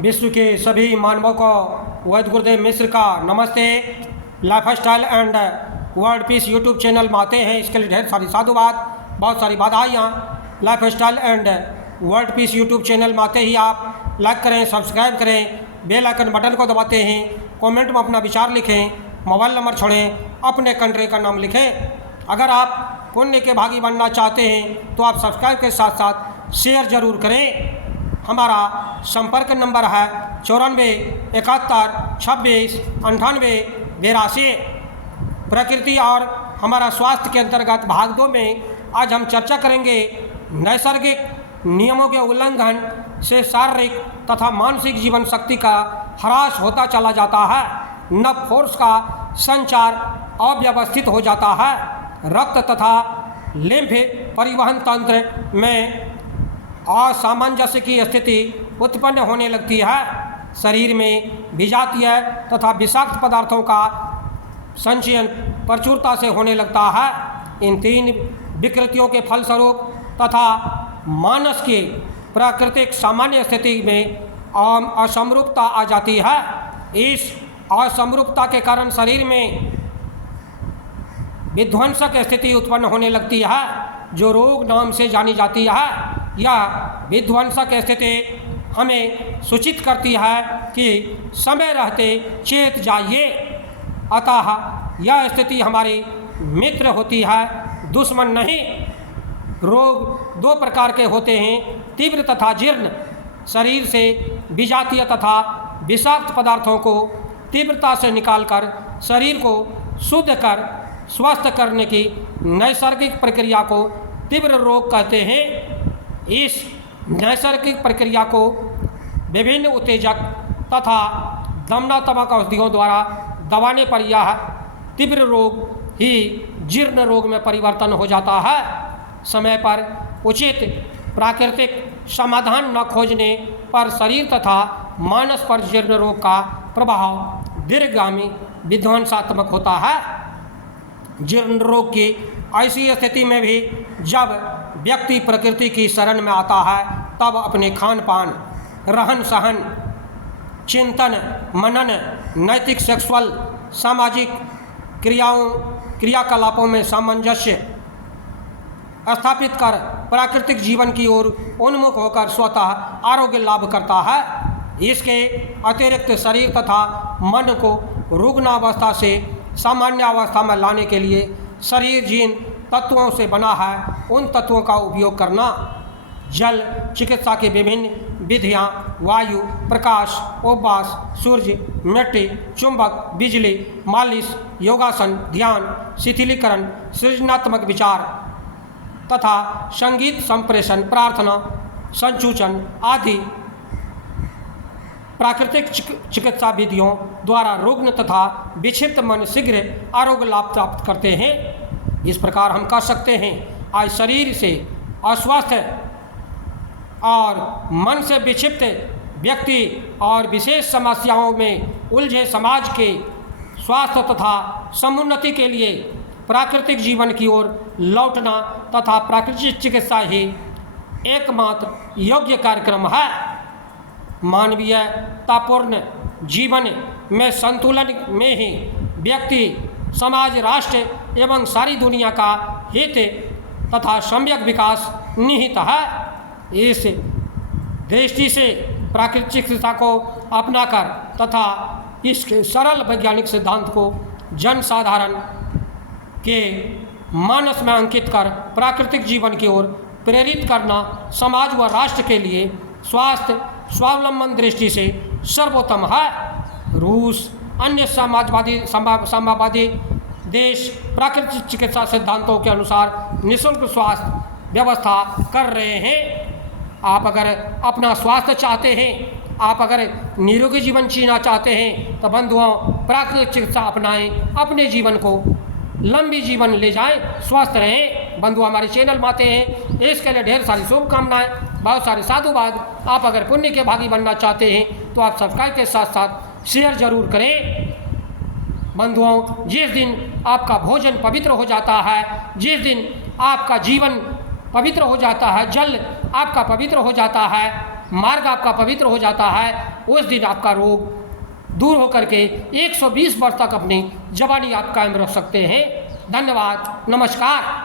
विश्व के सभी मानवों को वैद्य गुरुदेव मिश्र का नमस्ते। Life style and world peace YouTube channel में आते हैं, इसके लिए ढेर सारी साधुवाद, बहुत सारी बधाइयाँ। Life style and world peace YouTube channel में आते ही आप लाइक करें, सब्सक्राइब करें, बेल आइकन बटन को दबाते हैं, कमेंट में अपना विचार लिखें, मोबाइल नंबर छोड़ें, अपने कंट्री का नाम लिखें। अगर आप पुण्य के भागी बनना चाहते हैं तो आप सब्सक्राइब के साथ साथ शेयर ज़रूर करें। हमारा संपर्क नंबर है 94 71 26 98 82। प्रकृति और हमारा स्वास्थ्य के अंतर्गत भाग 2 में आज हम चर्चा करेंगे नैसर्गिक नियमों के उल्लंघन से शारीरिक तथा मानसिक जीवन शक्ति का ह्रास होता चला जाता है, नव फोर्स का संचार अव्यवस्थित हो जाता है, रक्त तथा लिम्फ परिवहन तंत्र में असामंजस्य की स्थिति उत्पन्न होने लगती है, शरीर में विजातीय तथा विषाक्त पदार्थों का संचयन प्रचुरता से होने लगता है। इन 3 विकृतियों के फलस्वरूप तथा मानस की प्राकृतिक सामान्य स्थिति में असमरूपता आ जाती है। इस असमरूपता के कारण शरीर में विध्वंसक स्थिति उत्पन्न होने लगती है, जो रोग नाम से जानी जाती है। यह विध्वंसक स्थिति हमें सूचित करती है कि समय रहते चेत जाइए। अतः यह स्थिति हमारी मित्र होती है, दुश्मन नहीं। रोग 2 प्रकार के होते हैं, तीव्र तथा जीर्ण। शरीर से विजातीय तथा विषाक्त पदार्थों को तीव्रता से निकालकर शरीर को शुद्ध कर स्वस्थ करने की नैसर्गिक प्रक्रिया को तीव्र रोग कहते हैं। इस नैसर्गिक प्रक्रिया को विभिन्न उत्तेजक तथा दमनात्मक औषधियों द्वारा दबाने पर यह तीव्र रोग ही जीर्ण रोग में परिवर्तन हो जाता है। समय पर उचित प्राकृतिक समाधान न खोजने पर शरीर तथा मानस पर जीर्ण रोग का प्रभाव दीर्घगामी विध्वंसात्मक होता है। जीर्ण रोग की ऐसी स्थिति में भी जब व्यक्ति प्रकृति की शरण में आता है, तब अपने खान पान, रहन सहन, चिंतन मनन, नैतिक सेक्सुअल सामाजिक क्रियाकलापों में सामंजस्य स्थापित कर प्राकृतिक जीवन की ओर उन्मुख होकर स्वतः आरोग्य लाभ करता है। इसके अतिरिक्त शरीर तथा मन को रुग्णावस्था से सामान्य अवस्था में लाने के लिए शरीर जिन तत्वों से बना है, उन तत्वों का उपयोग करना। जल चिकित्सा की विभिन्न विधियाँ वायु, प्रकाश, उपवास, सूर्य, मिट्टी, चुंबक, बिजली, मालिश, योगासन, ध्यान, शिथिलीकरण, सृजनात्मक विचार तथा संगीत संप्रेषण, प्रार्थना, संसूचन आदि प्राकृतिक चिकित्सा विधियों द्वारा रुग्ण तथा विक्षिप्त मन शीघ्र आरोग्य लाभ प्राप्त करते हैं। इस प्रकार हम कह सकते हैं, आज शरीर से अस्वस्थ और मन से विक्षिप्त व्यक्ति और विशेष समस्याओं में उलझे समाज के स्वास्थ्य तथा समुन्नति के लिए प्राकृतिक जीवन की ओर लौटना तथा प्राकृतिक चिकित्सा ही एकमात्र योग्य कार्यक्रम है। मानवीयतापूर्ण जीवन में संतुलन में ही व्यक्ति, समाज, राष्ट्र एवं सारी दुनिया का हित तथा सम्यक विकास निहित है। इस दृष्टि से प्राकृतिक चिकित्सा को अपनाकर तथा इसके सरल वैज्ञानिक सिद्धांत को जन साधारण के मानस में अंकित कर प्राकृतिक जीवन की ओर प्रेरित करना समाज व राष्ट्र के लिए स्वास्थ्य स्वावलंबन दृष्टि से सर्वोत्तम है। रूस अन्य साम्यवादी देश प्राकृतिक चिकित्सा सिद्धांतों के अनुसार निःशुल्क स्वास्थ्य व्यवस्था कर रहे हैं। आप अगर अपना स्वास्थ्य चाहते हैं, आप अगर निरोगी जीवन जीना चाहते हैं, तो बंधुओं प्राकृतिक चिकित्सा अपनाएं, अपने जीवन को लंबी जीवन ले जाएं, स्वस्थ रहें। बंधु हमारे चैनल में आते हैं, इसके लिए ढेर सारी शुभकामनाएं, बहुत सारे साधुवाद। आप अगर पुण्य के भागी बनना चाहते हैं तो आप सब्सक्राइब के साथ साथ शेयर जरूर करें। बंधुओं, जिस दिन आपका भोजन पवित्र हो जाता है, जिस दिन आपका जीवन पवित्र हो जाता है, जल आपका पवित्र हो जाता है, मार्ग आपका पवित्र हो जाता है, उस दिन आपका रोग दूर होकर के 120 वर्ष तक अपनी जवानी आप कायम रख सकते हैं। धन्यवाद, नमस्कार।